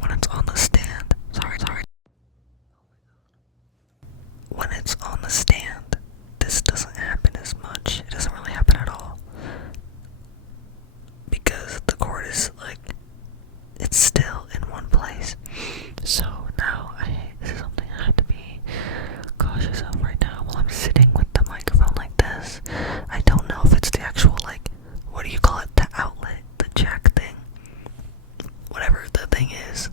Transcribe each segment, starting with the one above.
when it's on the stand. Sorry. When it's on the stand, this doesn't happen as much. It doesn't really happen at all. Because the cord is like, it's still in one place. So now this is something I have to be cautious of right now while I'm sitting with the microphone like this. I don't know if it's the actual, like, what do you call it? The outlet, the jack thing. Whatever the thing is.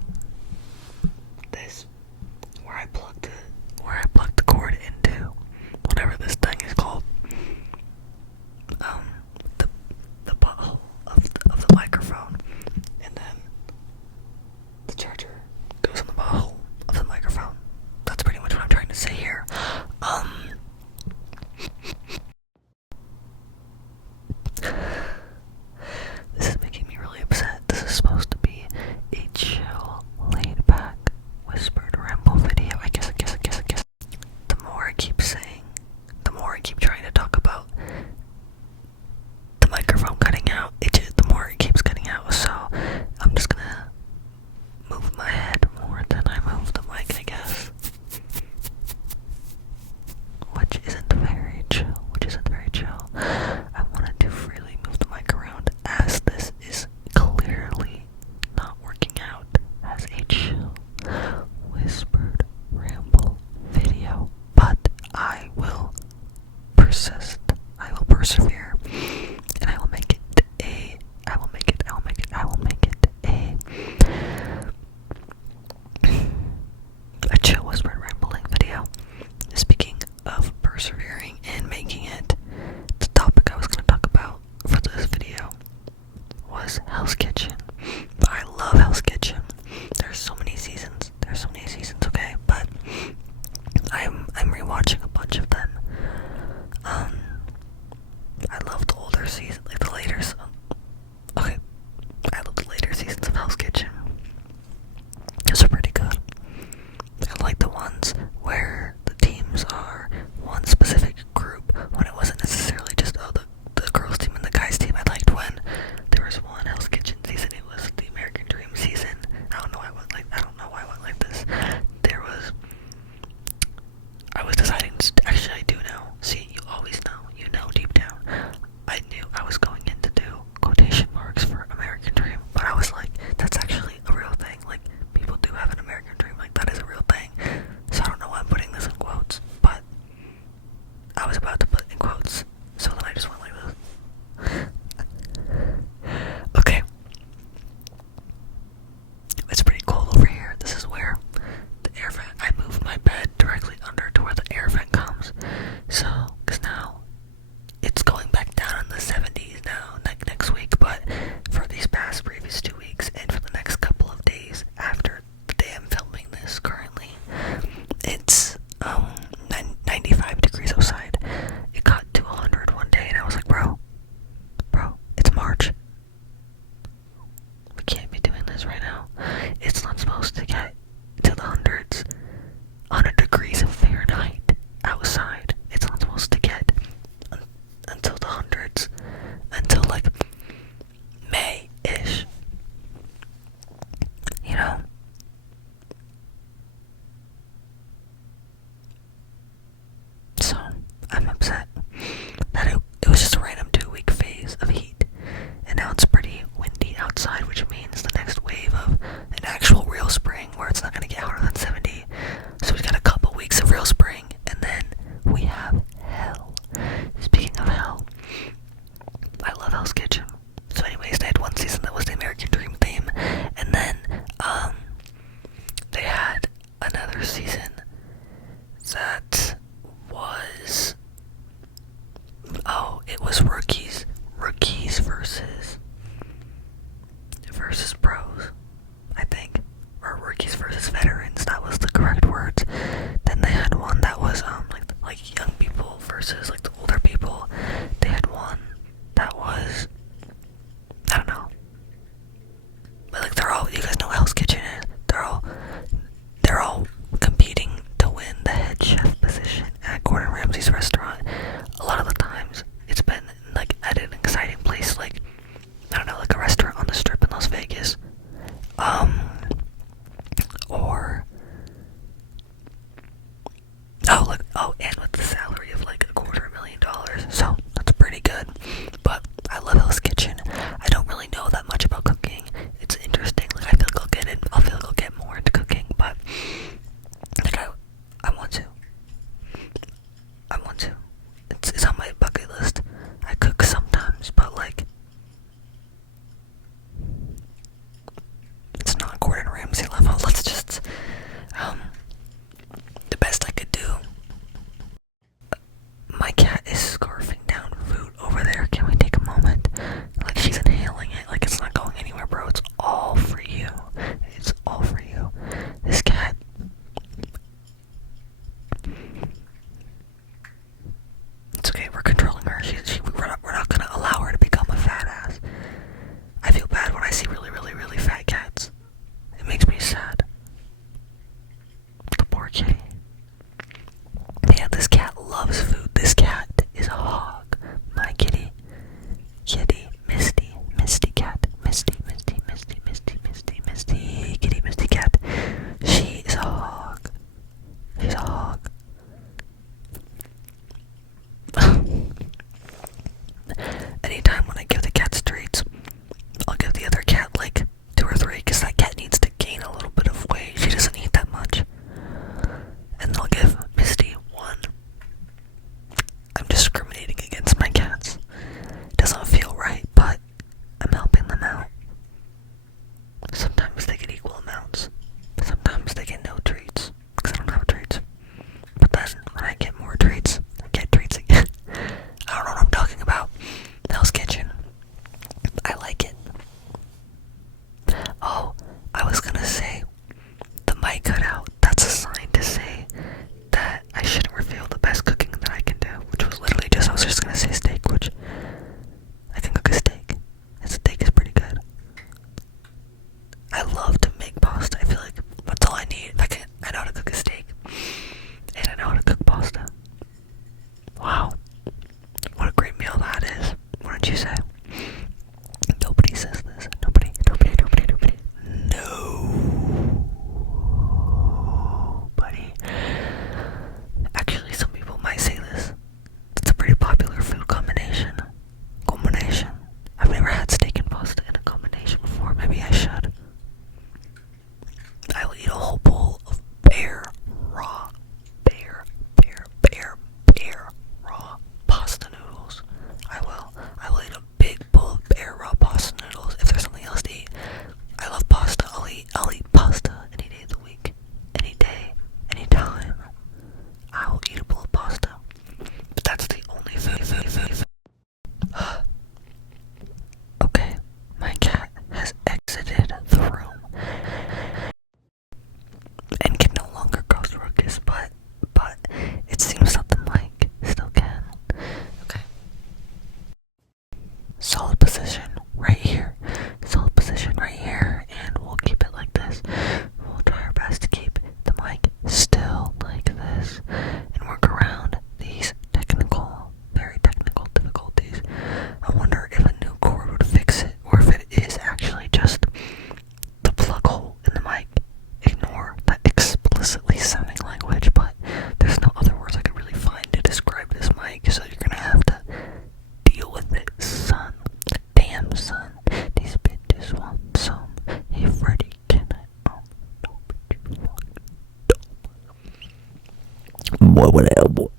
What else?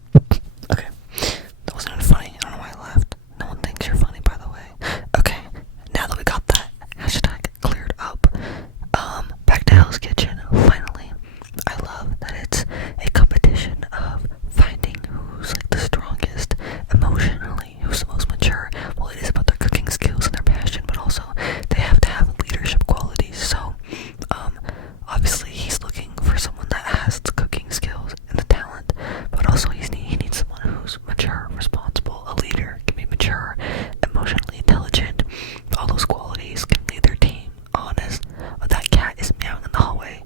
Okay, that wasn't even funny. I don't know why I laughed. No one thinks you're funny, by the way. Okay, now that we got that hashtag cleared up, back to Hell's Kitchen. Finally, I love that it's a competition of finding who's like the strongest emotionally, who's the most mature. Well, it is about their cooking skills and their passion, but also they have to have leadership qualities. So, obviously he's looking for someone that has the cooking skills and the talent, but also he needs someone who's mature, responsible. A leader can be mature, emotionally intelligent. All those qualities can lead their team. Honest. That cat is meowing in the hallway.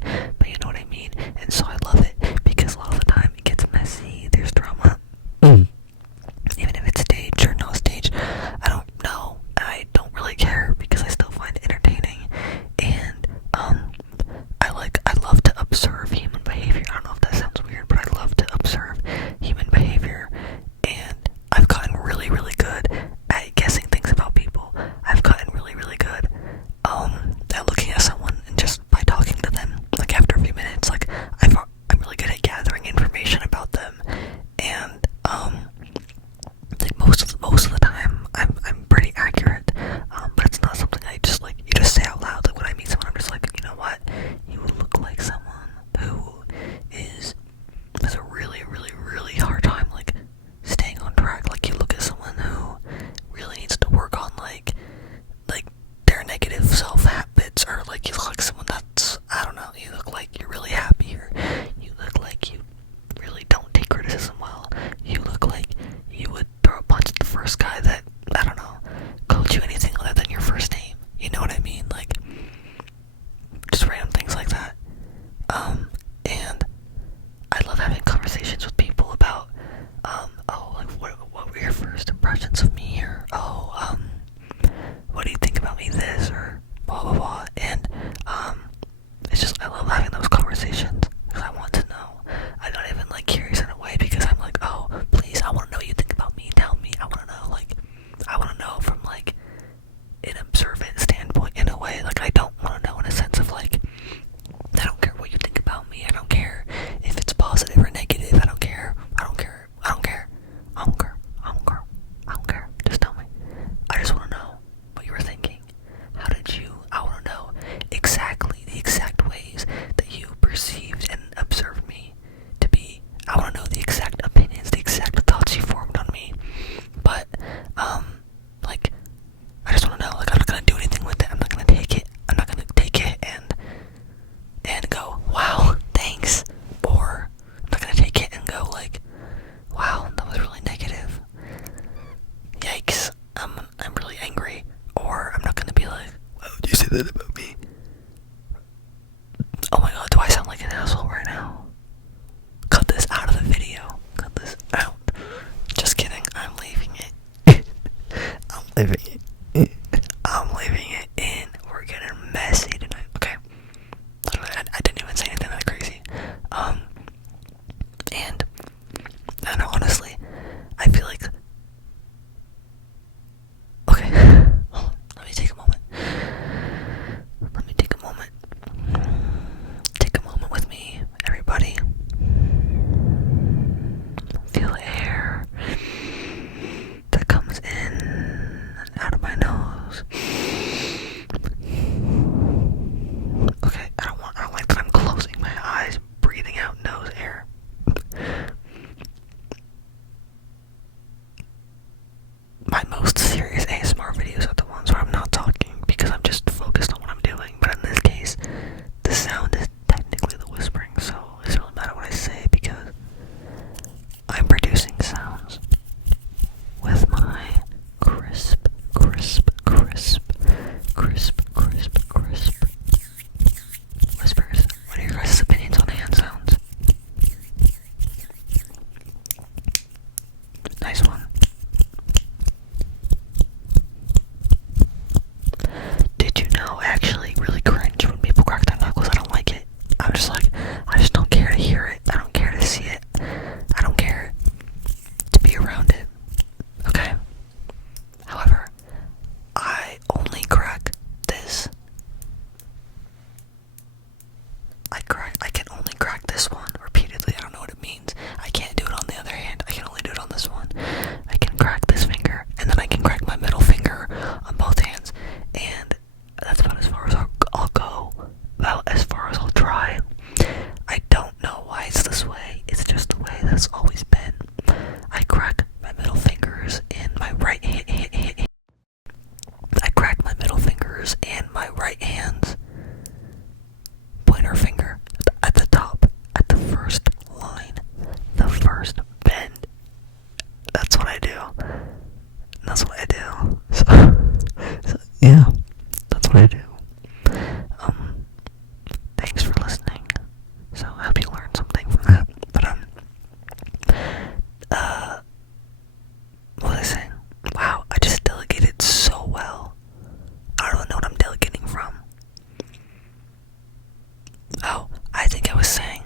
Oh, I think I was saying,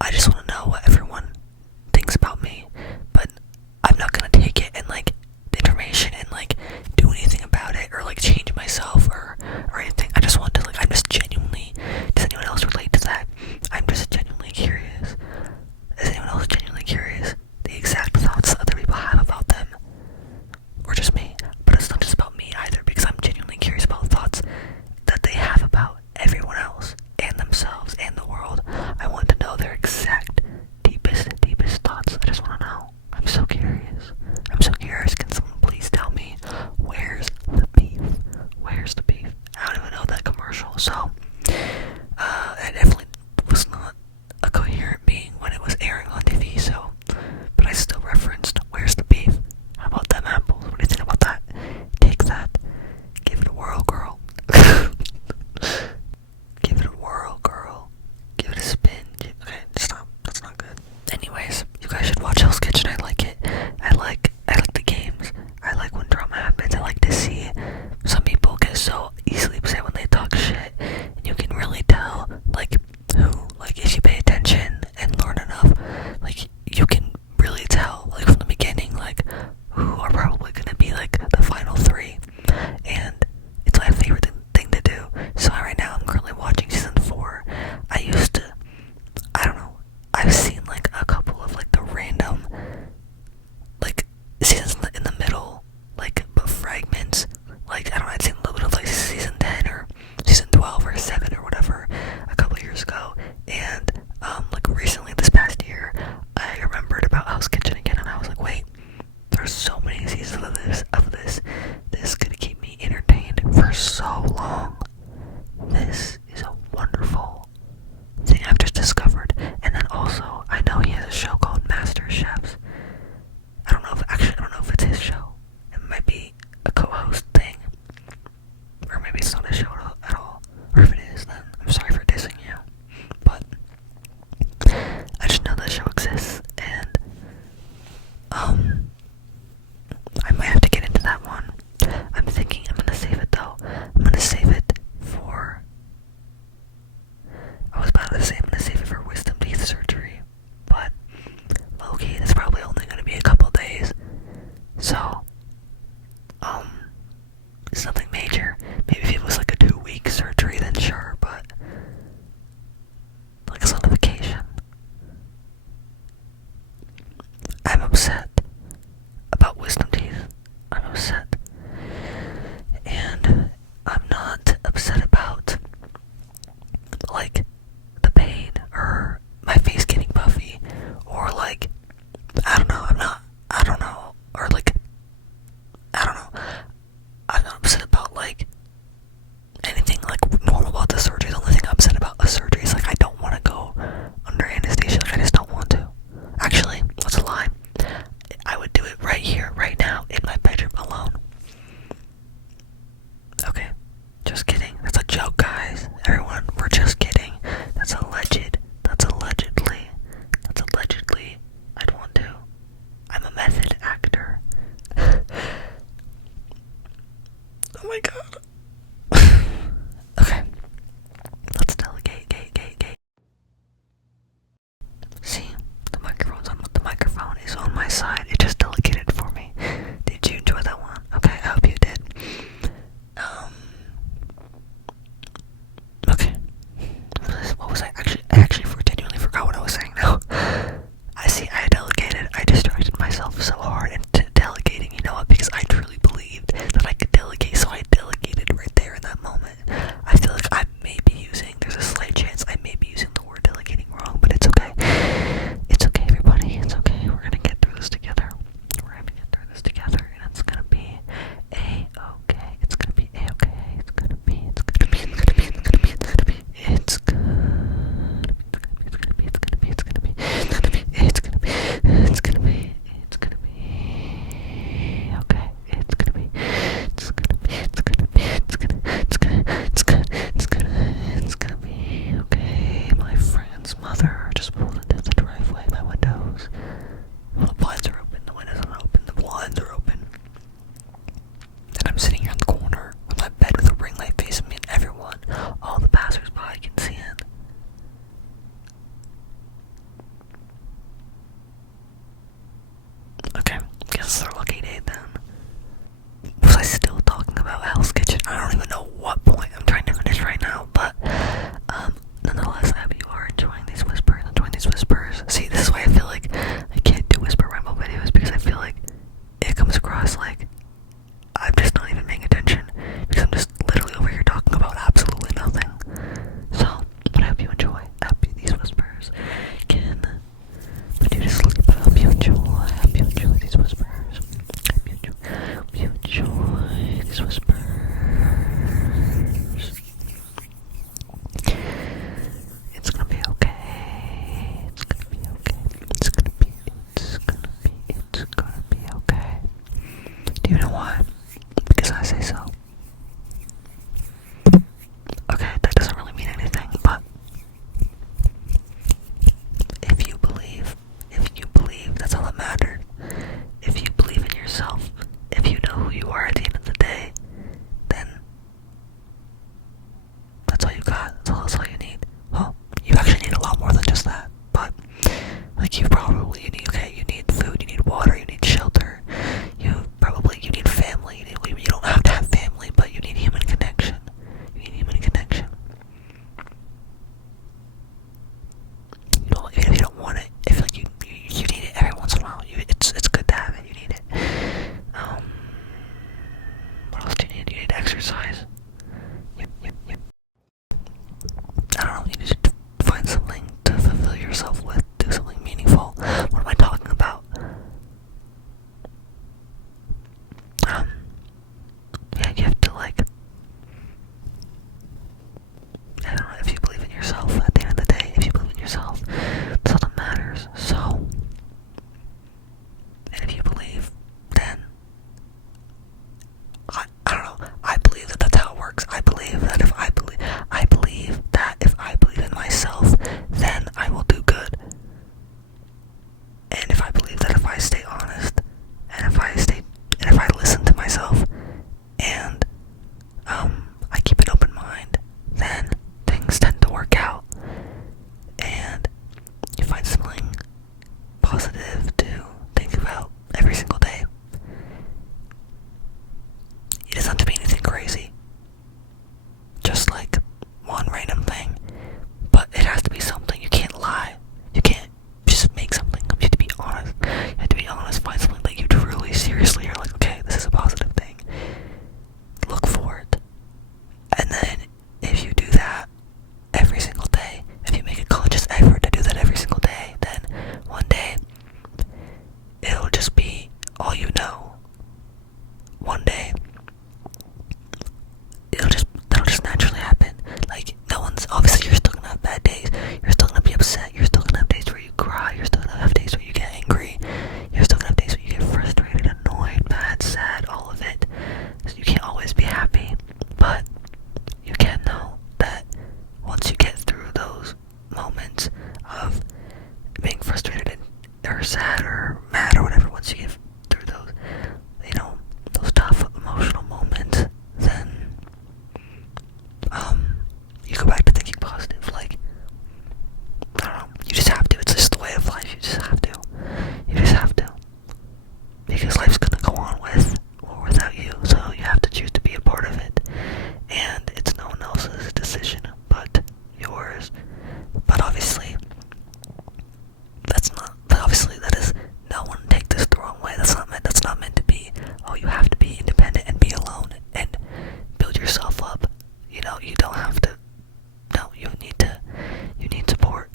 I just want to know what everyone thinks about me, but I'm not gonna take it and like the information and like do anything about it or like change myself or anything. I just want to like I'm just genuinely. Does anyone else relate to that? I'm just genuinely curious. Is anyone else genuinely curious? The exact thoughts other people have about them, or just me? But it's not just about me either, because I'm genuinely curious about thoughts that they have about everyone else and themselves and the world. I want to know their exact deepest thoughts. I just want to know. I'm so curious. I'm so curious. Can someone please tell me where's the beef? Where's the beef? I don't even know that commercial. So, it definitely was not a coherent being when it was airing on TV. So, but I still referenced where's the beef. How about them apples? What do you think about that? Take that. Give it a whirl, girl. Give it a whirl, girl. Give it a spin. Okay, stop. That's not good. Anyways, you guys should watch Hell's Kitchen. I like it. I like the games. I like when drama happens. I like to see some people get so easily upset when they talk shit, and you can really tell like who, like if you pay attention and learn enough, like you can really tell like from the beginning like who are probably gonna be like the final three, and it's my favorite thing to do. So right now I'm currently watching season 4. I don't know, I've seen like a couple of like the random like seasons in the middle, like but fragments. Like I don't know, I'd seen a little bit of like season 10 or season 12 or 7 or whatever a couple years ago, and like recently this past year I remembered about Hell's Kitchen again, and I was like, wait, there's so many seasons of this. This could keep me entertained for so long. This is a wonderful thing I've just discovered. And then also, I know he has a show called Master Chefs. I don't know if it's his show. It might be a co-host thing. Or maybe it's not a show at all. Or if it is, then I'm sorry for dissing you. But I just know that show exists, and I might have to get into that one. I'm thinking I'm gonna save it though. I'm gonna save it for I was about to say I'm gonna save it for wisdom teeth surgery, but low-key, it's probably only gonna be a couple days. So, it's nothing major. Maybe if it was like a 2-week surgery, then sure, but like it's on a vacation. I'm upset about wisdom teeth. I'm upset. And I'm not upset about like the pain or my face getting puffy or like I don't know, I don't know, or like I don't know. I'm not upset about like anything like normal about the surgery. The only thing I'm upset about a surgery is like I don't want to go under anesthesia. Like I just don't want to. Actually, that's a lie. I would do it right here, right now, in my bedroom alone. Okay, just kidding. That's a joke, guys. Everyone, we're just kidding. That's alleged. That's allegedly. That's allegedly. I'd want to. I'm a method actor. Oh my god. Okay. Let's delegate. See, the microphone is on my side. It just delegated for me. Did you enjoy that one? Okay, I hope you did. Okay. What was I actually genuinely forgot what I was saying now. I delegated. I distracted myself so hard into delegating, you know what, because I truly believed that I could delegate, so I delegated right there in that moment. I feel like there's a slight chance I may be using the word delegating wrong, but it's okay. It's okay, everybody. It's okay. We're gonna get through this together. yourself with. Do something meaningful. What am I talking about? Yeah, you have to like, I don't know, if you believe in yourself at the end of the day, if you believe in yourself, that's all that matters. So, and if you believe, then I don't know, I believe that that's how it works. I believe that if I believe in myself, then I will do good. And if I believe that if I stay honest, and if I listen to myself, and I keep an open mind, then things tend to work out, and you find something positive to think about every single day. It doesn't have to be anything crazy, just like one random thing, but it has to be something. You can't lie. You can't just make something up. You have to be honest. You have to be honest. Find something that you truly, seriously are like, okay, this is a positive thing. Look for it. And then, if you do that every single day, if you make a conscious effort to do that every single day, then one day, it'll just be all you know. One day, that'll just naturally happen. Like, no one's, obviously you're still gonna have bad days, you're still gonna be upset, you're still gonna have days where you cry, you're still gonna have days where you get angry, you're still gonna have days where you get frustrated, annoyed, mad, sad, all of it. So you can't always be happy, but you can know that once you get through those moments of being frustrated or sad or mad or whatever, once you get through those, those tough emotional moments, then you go back to thinking positive. Like, I don't know, you just have to. It's just the way of life. You just have to. You just have to. Because life's gonna go on with or without you, so you have to choose to be a part of it. And it's no one else's decision but yours. But obviously, that is, no one take this the wrong way. That's not meant to be, oh, you have to be independent and be alone and build yourself up. You don't have to. No, you need support.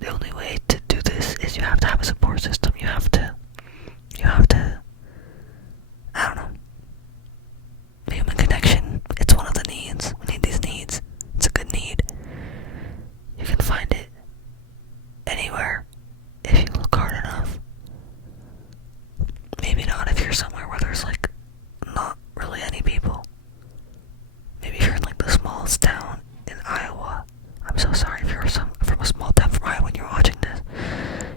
The only way to do this is you have to have a support system. You have to, I don't know. Human connection, it's one of the needs. We need these needs. It's a good need. You can find it anywhere if you look hard enough. Maybe not if you're somewhere where there's like not really any people. Maybe if you're in like the smallest town in Iowa. I'm so sorry if you're from a small town from Iowa and you're watching this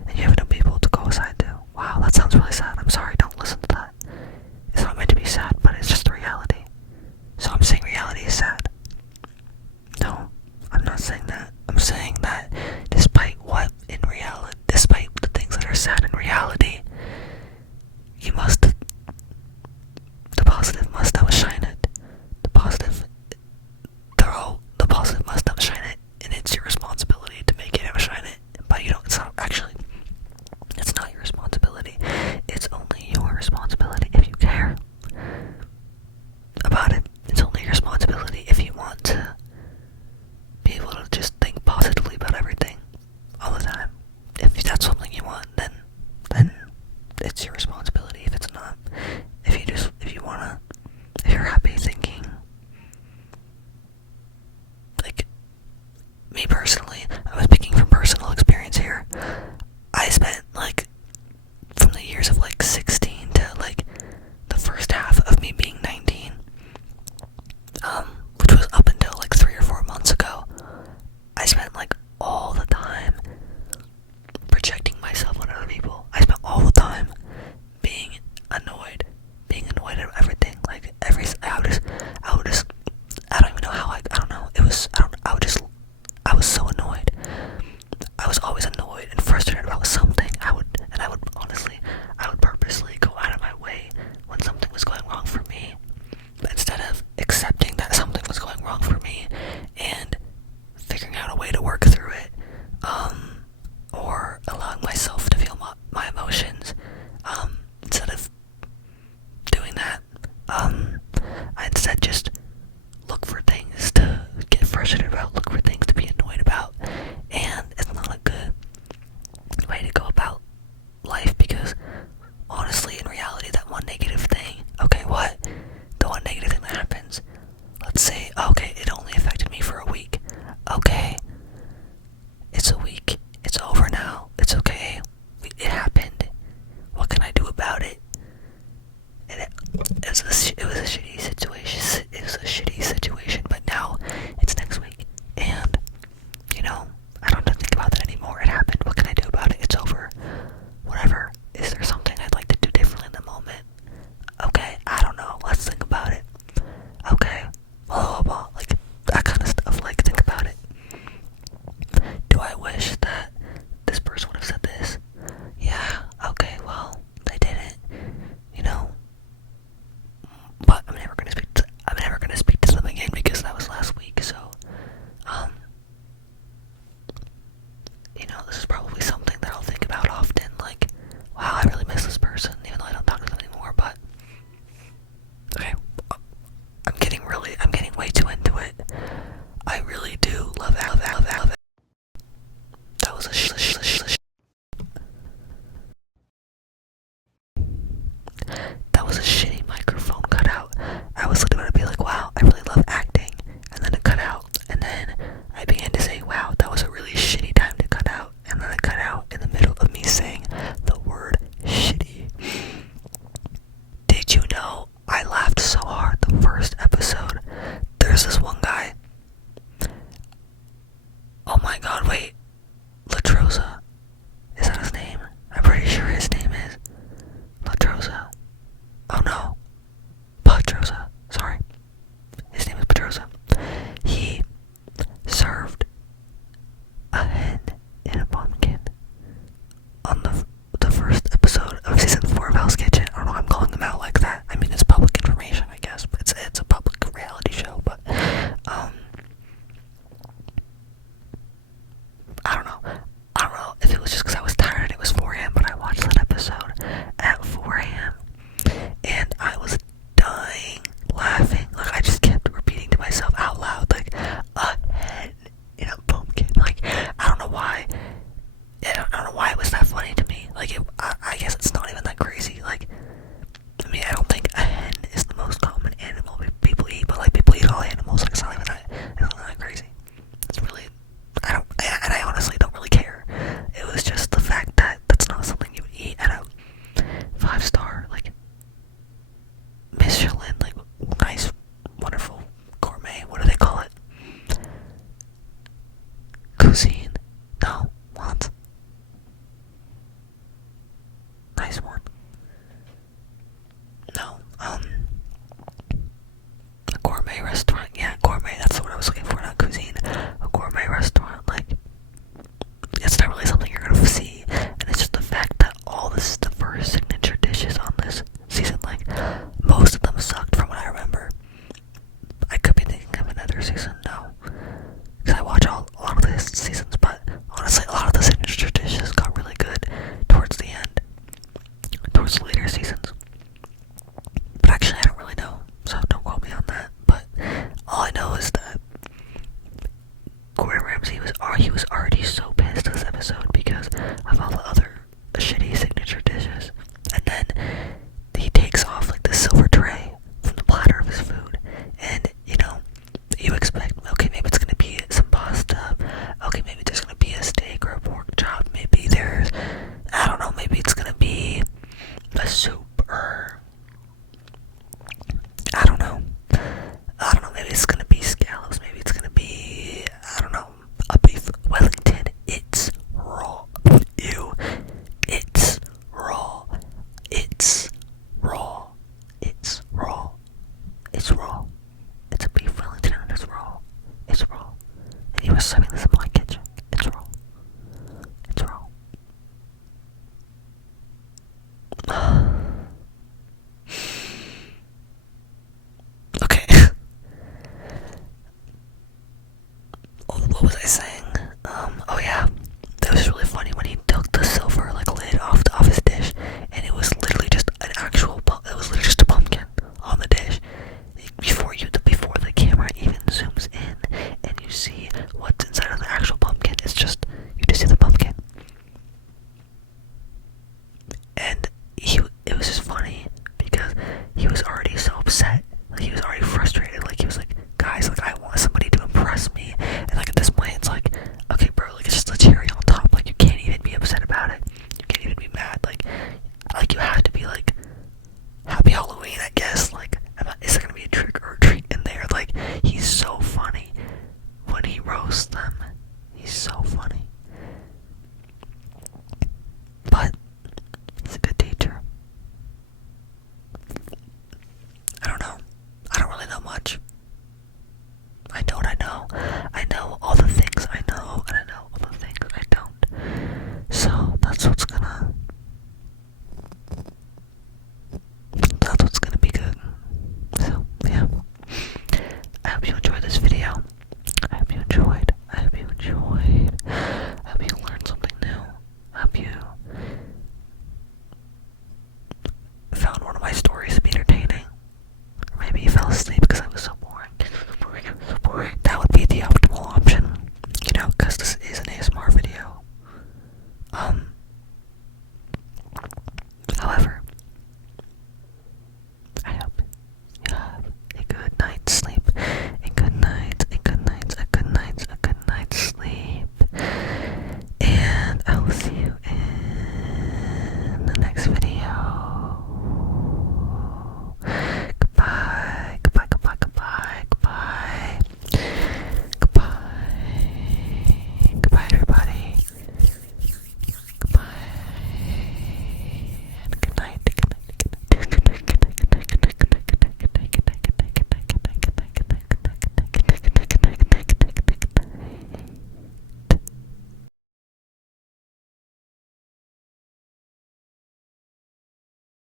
and you have no people to go it's okay. It happened. What can I do about it? And it was a shitty situation. It was a shitty situation, but now it's next week, and you know, I don't have to think about that anymore. It happened. What can I do about it? It's over. Whatever. Is there something I'd like to do differently in the moment? Okay, I don't know. Let's think about it. Okay, blah blah blah. Like that kind of stuff. Like think about it. Do I wish that this person would have said this? Yeah. Okay. Well, they didn't. You know. But I'm never gonna speak to them again because that was last week. So, you know, this is probably something that I'll think about often. Like, wow, I really miss this person, even though I don't talk to them anymore. But okay, I'm getting way too into it. I really do love it. That was a that was a shitty microphone cutout. I was literally gonna be like, wow, I really love acting, and then it cut out, and then I began to say, wow, that was a really shitty time to cut out, and then it cut out in the middle of me saying the word shitty. Did you know I laughed so hard the first episode? There's this one guy. Oh my god, wait. Latrosa.